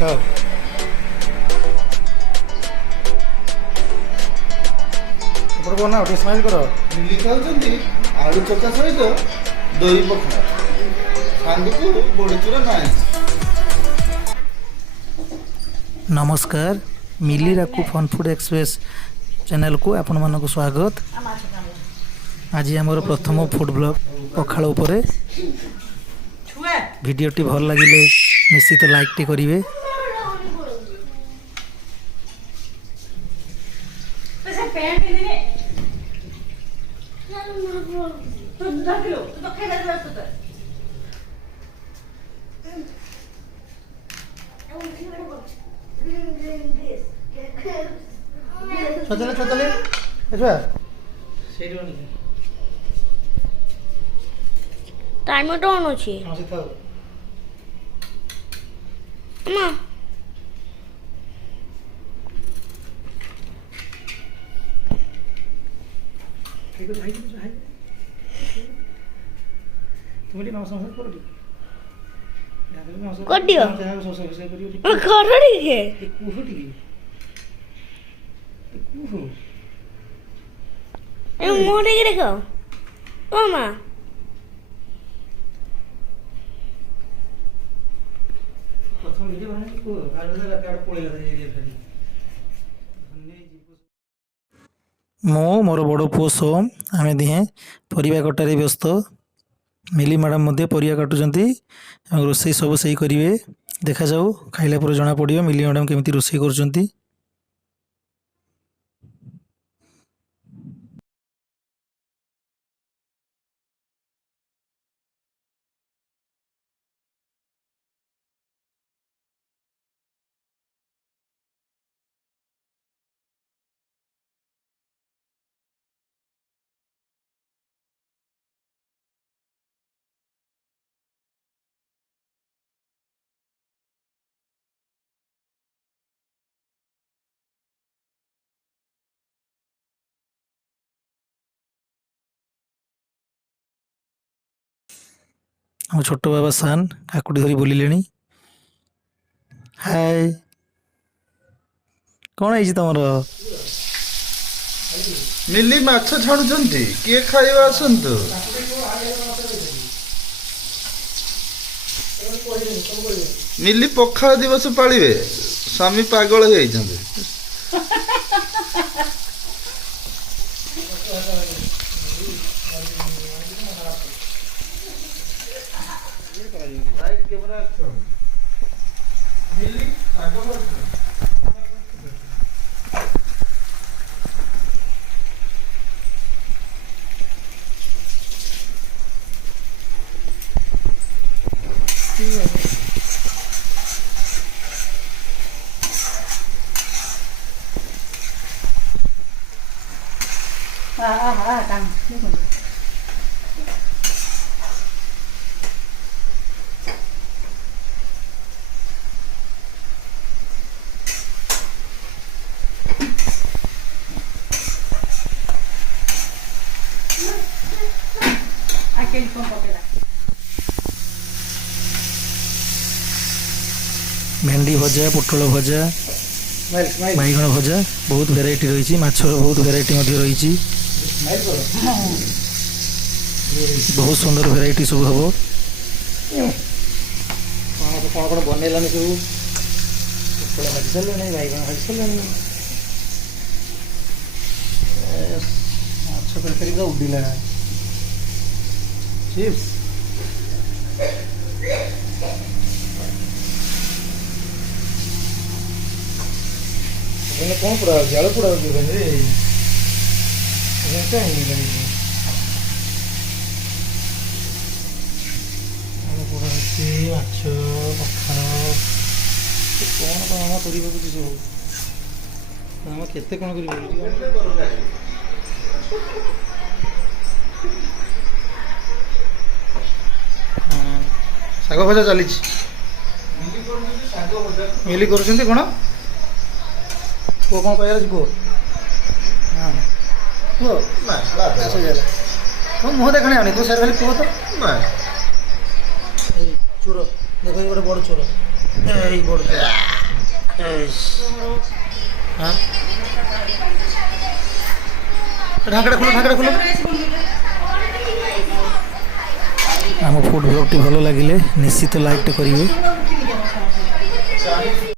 ଖାଅ। ଏପଟେ କଣ ନା ଟିକେ ସ୍ମାଇଲ୍ କର। ମିଲି ଖାଉଛନ୍ତି ଆଳୁ ଚକା ସହିତ ଦହି ପଖାଳ ସାଙ୍ଗକୁ ବଡ଼ିଚୁରା ନାହିଁ। ନମସ୍କାର, ମିଲି ରାକୁ ଫନ୍ ଫୁଡ୍ ଏକ୍ସପ୍ରେସ୍ ଚ୍ୟାନେଲକୁ ଆପଣମାନଙ୍କୁ ସ୍ୱାଗତ। ଆଜି ଆମର ପ୍ରଥମ ଫୁଡ୍ ବ୍ଲଗ୍ ପଖାଳ ଉପରେ। ଭିଡ଼ିଓଟି ଭଲ ଲାଗିଲେ ନିଶ୍ଚିତ ଲାଇକ୍ଟି କରିବେ। ଛୋଟଲେ টাইমটা অন আছে মা মোটে দেখো ও মা ମୁଁ ମୋର ବଡ଼ ପୁଅ ସୋମ ଆମେ ଦିହେଁ ପରିବା କଟାରେ ବ୍ୟସ୍ତ। ମିଲି ମ୍ୟାଡ଼ାମ୍ ମଧ୍ୟ ପରିବା କାଟୁଛନ୍ତି ଏବଂ ରୋଷେଇ ସବୁ ସେଇ କରିବେ। ଦେଖାଯାଉ, ଖାଇଲା ପରେ ଜଣାପଡ଼ିବ ମିଲି ମ୍ୟାଡ଼ାମ୍ କେମିତି ରୋଷେଇ କରୁଛନ୍ତି। ଆମ ଛୋଟ ବାବା ସାନ୍ କାକୁଡ଼ି ଧରି ବୁଲିଲେଣି। ହାଏ, କ'ଣ ହେଇଛି ତମର? ମିଲି ମାଛ ଛାଣୁଛନ୍ତି, କିଏ ଖାଇବା ଆସନ୍ତୁ। ମିଲି ପଖାଳ ଦିବସ ପାଳିବେ, ସ୍ୱାମୀ ପାଗଳ ହେଇଯାଇଛନ୍ତି। ଭେଣ୍ଡି ଭଜା, ପୋଟଳ ଭଜା, ବାଇଗଣ ଭଜା, ବହୁତ ଭେରାଇଟି ରହିଛି। ମାଛର ବହୁତ ଭେରାଇଟି ମଧ୍ୟ ରହିଛି। ବହୁତ ସୁନ୍ଦର ଭେରାଇଟି ସବୁ ହବ। କ'ଣ କ'ଣ ବନେଇଲାନି ସବୁ? ପୋଟଳ ଭାଜି ସାରିଲାଣି, ବାଇଗଣ ଭାଜି ସାରିଲାଣି, ମାଛ ତରକାରୀ ପୁରା ଉଡ଼ିଲା। ଚିପ୍ସ କ'ଣ ପୋଡ଼ା ହେଉଛି? ଆଳୁ ପୋଡ଼ା ହେଉଛି କାହିଁକି? ଆଳୁ ପୋଡ଼ା ହେଉଛି, ମାଛ, ପଖାଳ, କ'ଣ ମାମା କରି ପକାଉଛି ସବୁ। ମାମା କେତେ କ'ଣ କରି ପକାଉଛି। ଶାଗ ଭଜା ଚାଲିଛି। ମିଲି କରୁଛନ୍ତି କ'ଣ? ପୁଅ କ'ଣ କହିବାର ଅଛି କୁହ? ହଁ କୁହ, ମୁହଁ ଦେଖାଣି ଆଣି ତୁ ସାର୍ ଖାଲି କୁହ ତ। ଏଇ ଚୋର ଦେଖ, ଗୋଟେ ବଡ଼ ଚୋର, ଏଇ ବଡ଼ ଚୋର। হ্যাঁ ঢাকাটা খুলো ଆମ ଫୁଡ୍ ବ୍ଲଗ୍ଟି ଭଲ ଲାଗିଲେ ନିଶ୍ଚିତ ଲାଇକ୍ଟେ କରିବେ।